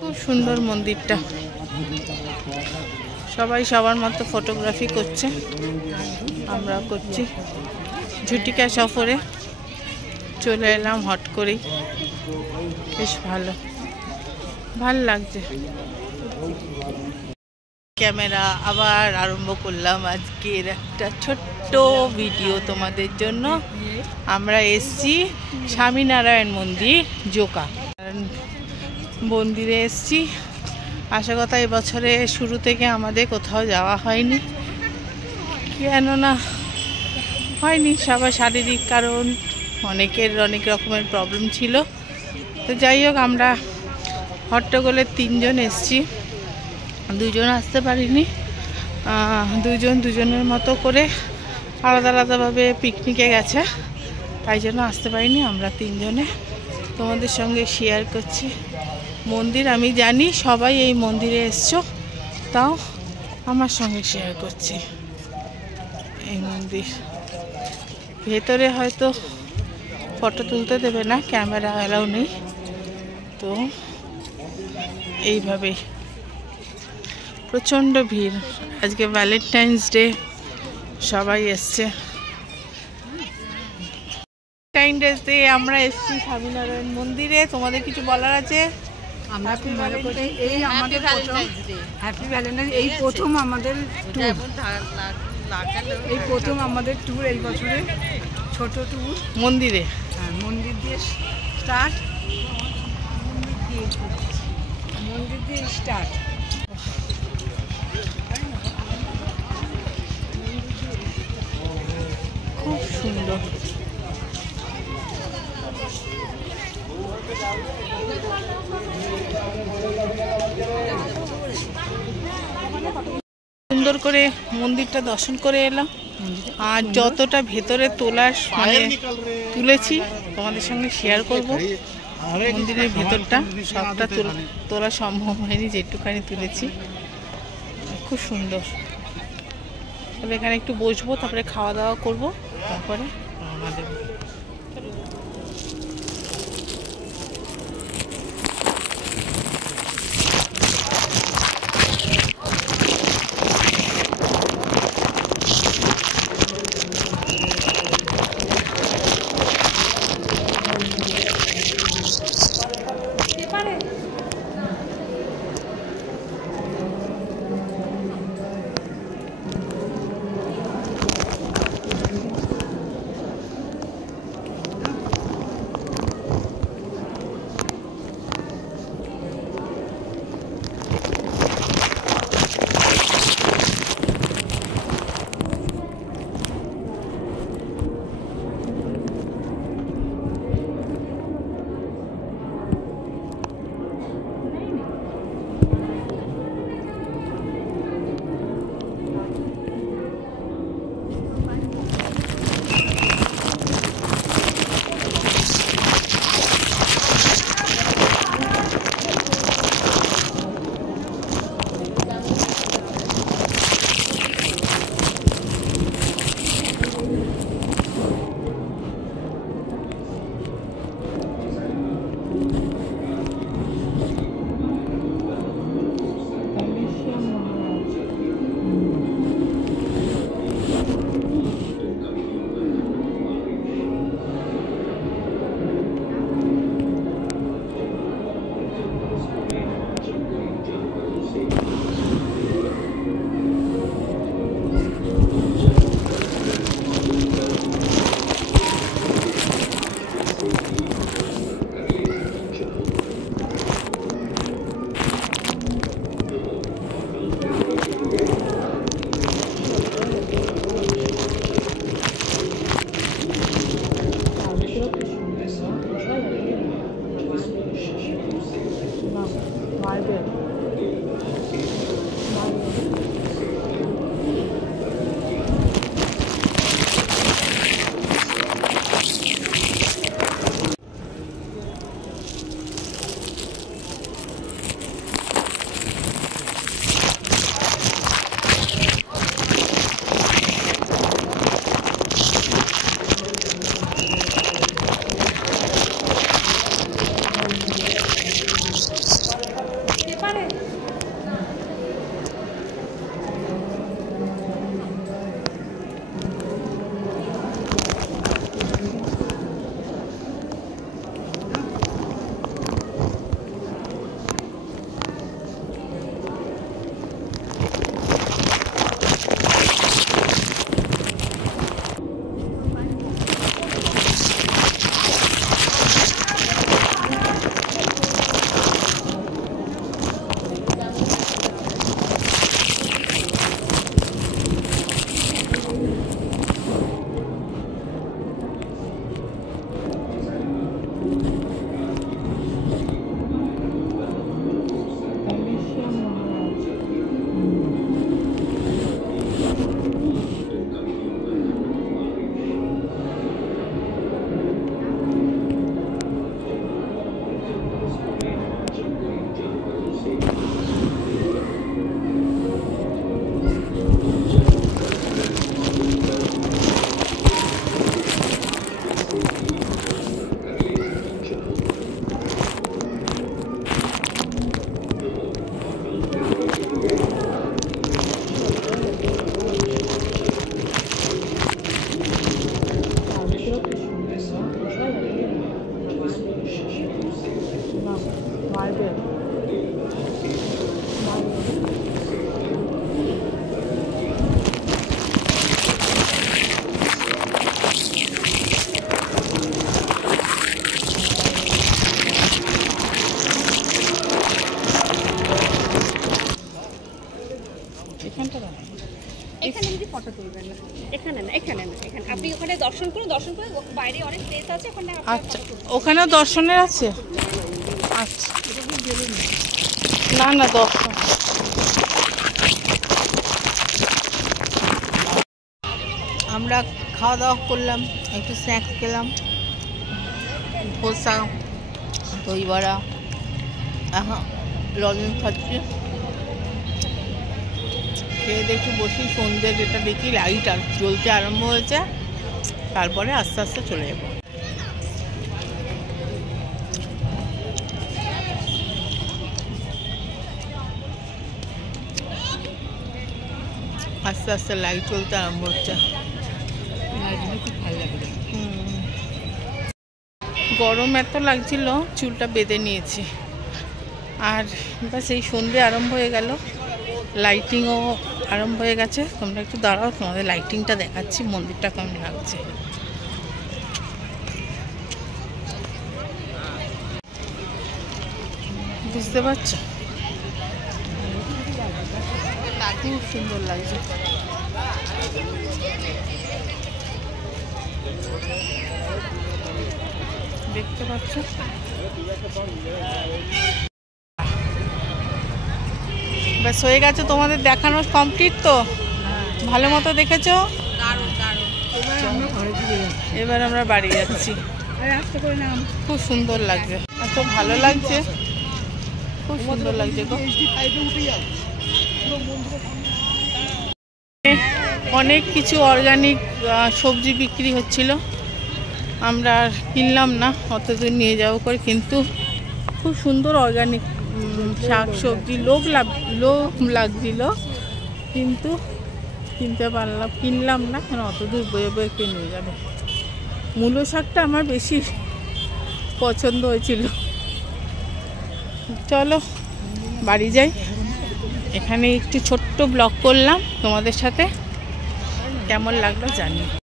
খুব সুন্দর মন্দিরটা। সবাই সবার মতো ফটোগ্রাফি করছে, আমরা করছি। ঝুটিকা সফরে চলে এলাম হট করেই, বেশ ভাল লাগছে। ক্যামেরা আবার আরম্ভ করলাম আজকের একটা ছোট্ট ভিডিও তোমাদের জন্য। আমরা এসছি স্বামীনারায়ণ মন্দির জোকা মন্দিরে এসছি। আশা কথা এবছরে শুরু থেকে আমাদের কোথাও যাওয়া হয়নি, কেননা হয়নি সবার শারীরিক কারণ, অনেকের অনেক রকমের প্রবলেম ছিল। তো যাই হোক, আমরা হট্টগোলে 3 জন এসছি, 2 জন আসতে পারিনি। 2 জন দুজনের মতো করে আলাদা আলাদাভাবে পিকনিকে গেছে, তাই জন্য আসতে পারিনি। আমরা 3 জনে তোমাদের সঙ্গে শেয়ার করছি মন্দির। আমি জানি সবাই এই মন্দিরে এসছো, তাও আমার সঙ্গে শেয়ার করছি এই মন্দির। ভেতরে হয়তো ফটো তুলতে দেবে না, ক্যামেরা অ্যালাউ নেই, তো এইভাবেই প্রচণ্ড ভিড়। আজকে ভ্যালেন্টাইন্স ডে, সবাই এসছে। ভ্যালেন্টাইন্স ডে আমরা এসছি স্বামীনারায়ণ মন্দিরে। তোমাদের কিছু বলার আছে? আমরা খুব মজা করছি। এই আমাদের হ্যাপি ভ্যালেন্টাইন্স, এই প্রথম আমাদের ট্যুর, এই প্রথম আমাদের ট্যুর এই বছরে, ছোট ট্যুর মন্দিরে। হ্যাঁ, মন্দির দিয়ে স্টার্ট, মন্দির দিয়ে স্টার্ট। খুব সুন্দর, সুন্দর করে মন্দিরটা দর্শন করে এলাম। আর যতটা ভেতরে তোলার তুলেছি তোমাদের সঙ্গে শেয়ার করব। মন্দিরের ভেতরটা সবটা তোলা সম্ভব হয়নি, যেটুখানি তুলেছি। খুব সুন্দর। তবে এখানে একটু বসবো, তারপরে খাওয়া দাওয়া করবো, তারপরে রওনা দেবো। এখানে যদি ফটো তুলবেন না, এখানে না, এখানে না, এখানে আপনি ওখানে দর্শন করে বাইরে অনেক প্লেস আছে ওখানে। আচ্ছা, ওখানেও দর্শনের আছে? আচ্ছা, না না দর্শন। আমরা খাওয়া দাওয়া করলাম, একটু স্ন্যাক্স খেলাম, ধোসা, দই বড়া, লজেন্স খাচ্ছি। খেয়ে দেখি বসি, সন্ধ্যে যেটা দেখি লাইট আর জ্বলতে আরম্ভ হয়েছে, তারপরে আস্তে আস্তে চলে যাব। আস্তে আস্তে লাইট জ্বলতে আরম্ভ হচ্ছে। গরম এত লাগছিল, চুলটা বেঁধে নিয়েছি। আর ব্যাস এই সন্ধ্যে আরম্ভ হয়ে গেল, লাইটিংও আরম্ভ হয়ে গেছে। তোমরা একটু দাঁড়াও, তোমাদের লাইটিংটা দেখাচ্ছি, মন্দিরটা কেমন লাগছে। বুঝতে পারছো? খুব সুন্দর লাগছে। দেখতে পাচ্ছ? ব্যাস হয়ে গেছে, তোমাদের দেখানো কমপ্লিট তো? ভালো মতো দেখেছো? এবার আমরা বাড়ি যাচ্ছি। খুব সুন্দর লাগছে, এত ভালো লাগছে, খুব সুন্দর লাগছে গো। অনেক কিছু অর্গানিক সবজি বিক্রি হচ্ছিল, আমরা আর কিনলাম না, অত দূর নিয়ে যাবো করে, কিন্তু খুব সুন্দর অর্গানিক শাক সবজি। লোভ লাগছিল, কিন্তু কিনলাম না, কেন অত দূর বয়ে বয়ে কে নিয়ে যাবে। মূলো শাকটা আমার বেশি পছন্দ হয়েছিল। চলো বাড়ি যাই। এখানে একটু ছোট্ট ব্লগ করলাম তোমাদের সাথে, কেমন লাগলো জানি।